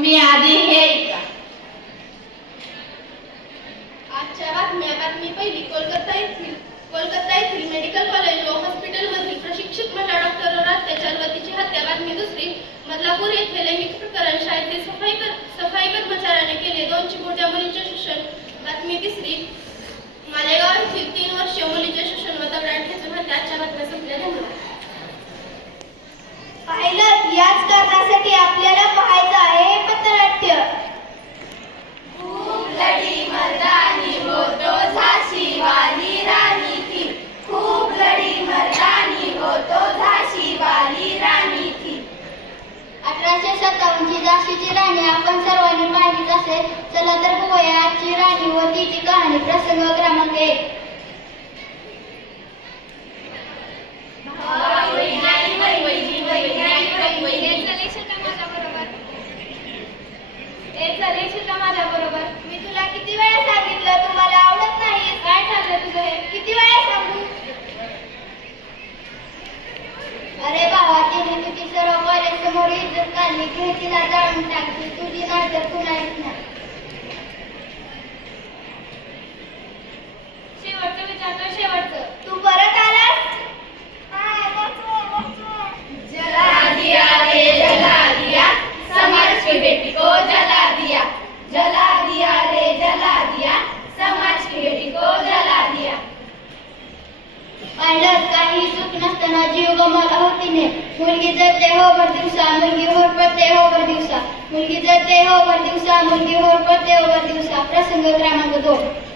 तुम्ही आधी हे आजच्या बातम्या बातमी पहिली कोलकाता येथील कोलकाता येथील मेडिकल कॉलेज व हॉस्पिटलमधील प्रशिक्षित महिला डॉक्टरवर अत्याचार व तिची हत्या बातमी दुसरी बदलापूर येथे लैंगिक प्रकरण शाळेतील सफाई कर सफाई कर्मचाऱ्याने केले. दोन चिमुरट्या मुलींचे शोषण. बातमी तिसरी मालेगाव येथील तीन वर्षीय मुलीचे शोषण व दगडात ठेचून हत्या. आजच्या बातम्या संपल्या. धन्यवाद. पाहिलं याच कारणासाठी आपल्याला पाहायचं आहे कहाणी आपण सर्वांनी पाहिलीच असेल चला तर बघूया आजची राणी व तिची कहाणी प्रसंग क्रमांक एक. मुलगी जर ते हो भर दिवसा मुलगी होर हो भर दिवसा. मुलगी जर ते हो भर दिवसा मुलगी होर पडते हो भर दिवसा. प्रसंग क्रमांक दोन.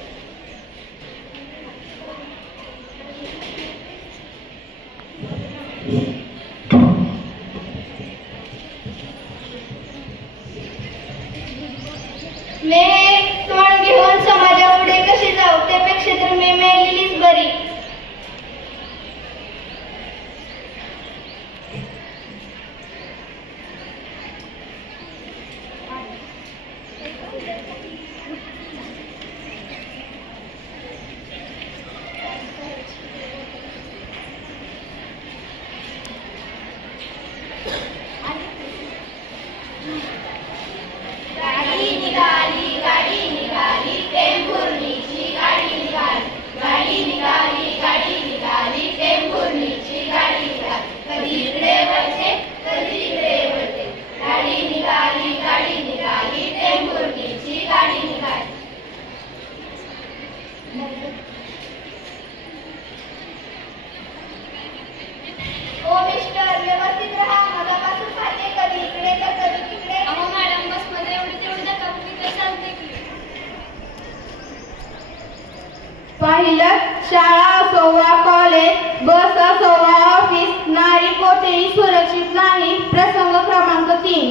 पाहिलं शाळा असो वा कॉलेज बस असो वा ऑफिस नारी कोठेही सुरक्षित नाही. प्रसंग क्रमांक तीन.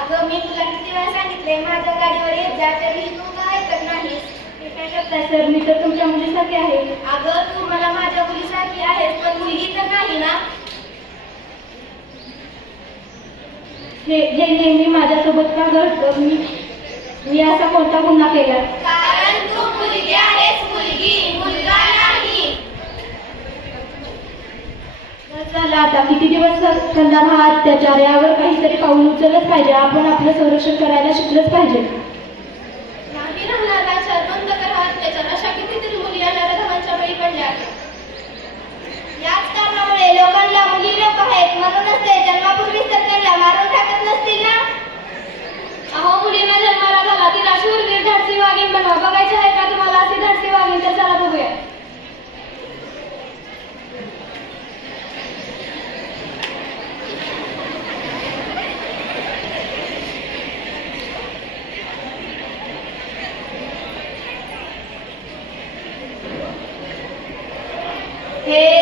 अगं मी तुला किती वेळा सांगितले माझ्या गाडीवर येत जा तरी तू काय नाहीस. सर मी तर तुमच्या मुलीसारखी आहे. अगं तू मला माझ्या मुलीसारखी आहेस पण मुलगी तर नाही ना. हे हे नेहमी माझ्यासोबत का घडतं मी मी असा कोणता गुन्हा केला? कारण तू मुलगी आहेस मुलगी मुलगा नाही. झालं आता किती दिवस कर- करणार हा अत्याचार यावर काहीतरी पाऊल उचललंच पाहिजे. आपण आपलं संरक्षण करायला शिकलंच पाहिजे. हे